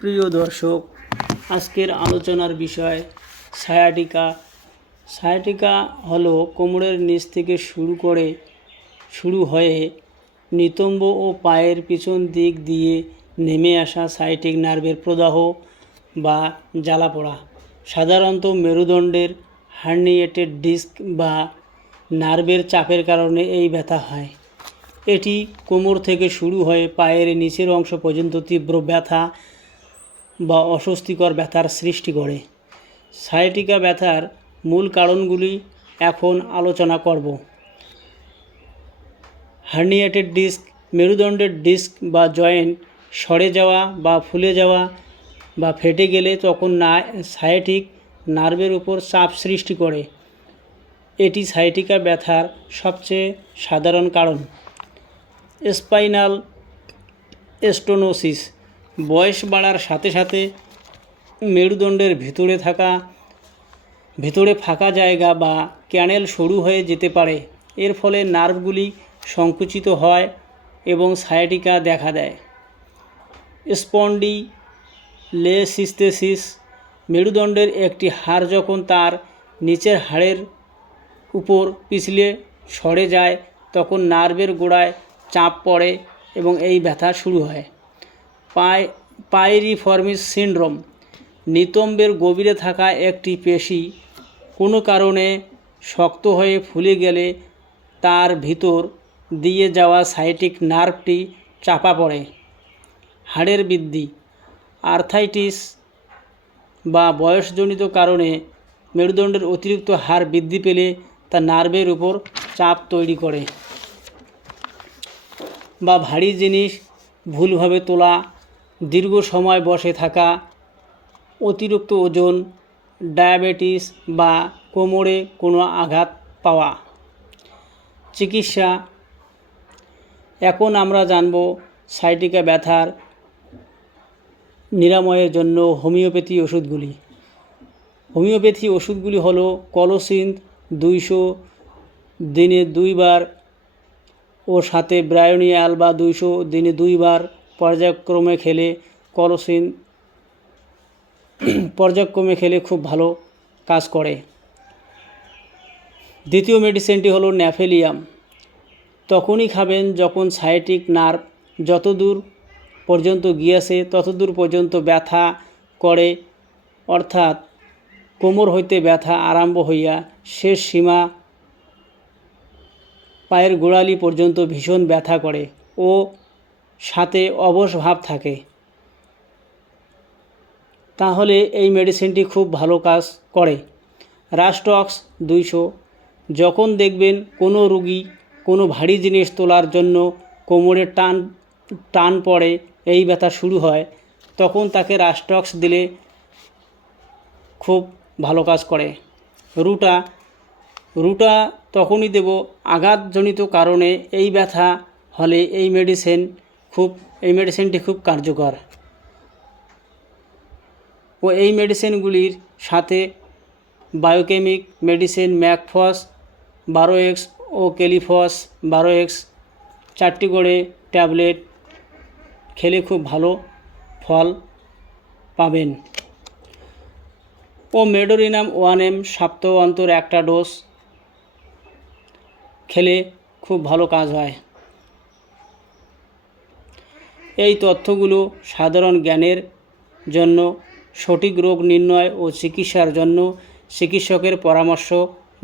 প্রিয় দর্শক, আজকের আলোচনার বিষয় সায়াটিকা। সায়াটিকা হলো কোমরের নিচ থেকে শুরু হয়ে নিতম্ব ও পায়ের পিছন দিক দিয়ে নেমে আসা সায়াটিক নার্ভের প্রদাহ বা জ্বালাপোড়া। সাধারণত মেরুদণ্ডের হার্নিয়েটেড ডিস্ক বা নার্ভের চাপের কারণে এই ব্যথা হয়। এটি কোমর থেকে শুরু হয়ে পায়ের নিচের অংশ পর্যন্ত তীব্র ব্যথা বা অস্বস্তিকর ব্যথার সৃষ্টি করে। সায়াটিকা ব্যথার মূল কারণগুলি এখন আলোচনা করব। হার্নিয়েটেড ডিস্ক, মেরুদণ্ডের ডিস্ক বা জয়েন্ট সরে যাওয়া বা ফুলে যাওয়া বা ফেটে গেলে তখন সায়াটিক নার্ভের উপর চাপ সৃষ্টি করে। এটি সায়াটিকা ব্যথার সবচেয়ে সাধারণ কারণ। স্পাইনাল স্টেনোসিস, বয়স বাড়ার সাথে সাথে মেরুদণ্ডের ভিতরে ফাঁকা জায়গা বা ক্যানেল সরু হয়ে যেতে পারে। এর ফলে নার্ভগুলি সংকুচিত হয় এবং সায়াটিকা দেখা দেয়। স্পন্ডিলোলিস্থেসিস, মেরুদণ্ডের একটি হাড় যখন তার নিচের হাড়ের উপর পিছলে সরে যায় তখন নার্ভের গোড়ায় চাপ পড়ে এবং এই ব্যথা শুরু হয়। পাইরিফর্মিস সিনড্রোম, নিতম্বের গভীরে থাকা একটি পেশি কোনো কারণে শক্ত হয়ে ফুলে গেলে তার ভিতর দিয়ে যাওয়া সায়াটিক নার্ভটি চাপা পড়ে। হাড়ের বৃদ্ধি, আর্থ্রাইটিস বা বয়সজনিত কারণে মেরুদণ্ডের অতিরিক্ত হাড় বৃদ্ধি পেলে তা নার্ভের উপর চাপ তৈরি করে। বা ভারী জিনিস ভুলভাবে তোলা, দীর্ঘ সময় বসে থাকা, অতিরিক্ত ওজন, ডায়াবেটিস বা কোমরে কোনো আঘাত পাওয়া। চিকিৎসা। এখন আমরা জানব সায়াটিকা ব্যথার নিরাময়ের জন্য হোমিওপ্যাথি ওষুধগুলি। হোমিওপ্যাথি ওষুধগুলি হলো কলোসিন 200 দিনে 2 বার ও সাথে ব্রায়োনিয়াল বা 200 দিনে 2 বার পর্যায়ক্রমে খেলে খুব ভালো কাজ করে। দ্বিতীয় মেডিসিনটি হলো ন্যাফেলিয়াম। তখনই খাবেন যখন সায়াটিক নার্ভ যতদূর পর্যন্ত গিয়েছে ততদূর পর্যন্ত ব্যথা করে, অর্থাৎ কোমর হইতে ব্যথা আরম্ভ হইয়া শেষ সীমা পায়ের গোড়ালি পর্যন্ত ভীষণ ব্যথা করে ও সাথে অবশ ভাব থাকে, তাহলে এই মেডিসিনটি খুব ভালো কাজ করে। রাস্টক্স 200, যখন দেখবেন কোনো রোগী কোনো ভারী জিনিস তোলার জন্য কোমরে টান পড়ে, এই ব্যথা শুরু হয়, তখন তাকে রাস্টক্স দিলে খুব ভালো কাজ করে। রুটা তখনই দেব আঘাতজনিত কারণে এই ব্যথা হলে এই মেডিসিনটি খুব কার্যকর। ও এই মেডিসিনগুলির সাথে বায়োকেমিক মেডিসিন ম্যাকফস 12x ও ক্যালিফস 12x 4টি করে ট্যাবলেট খেলে খুব ভালো ফল পাবেন। ও মেডোরিনাম 1M সপ্তাহ অন্তর 1টা ডোজ খেলে খুব ভালো কাজ হয়। এই তথ্যগুলো সাধারণ জ্ঞানের জন্য, সঠিক রোগ নির্ণয় ও চিকিৎসার জন্য চিকিৎসকের পরামর্শ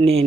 নিন।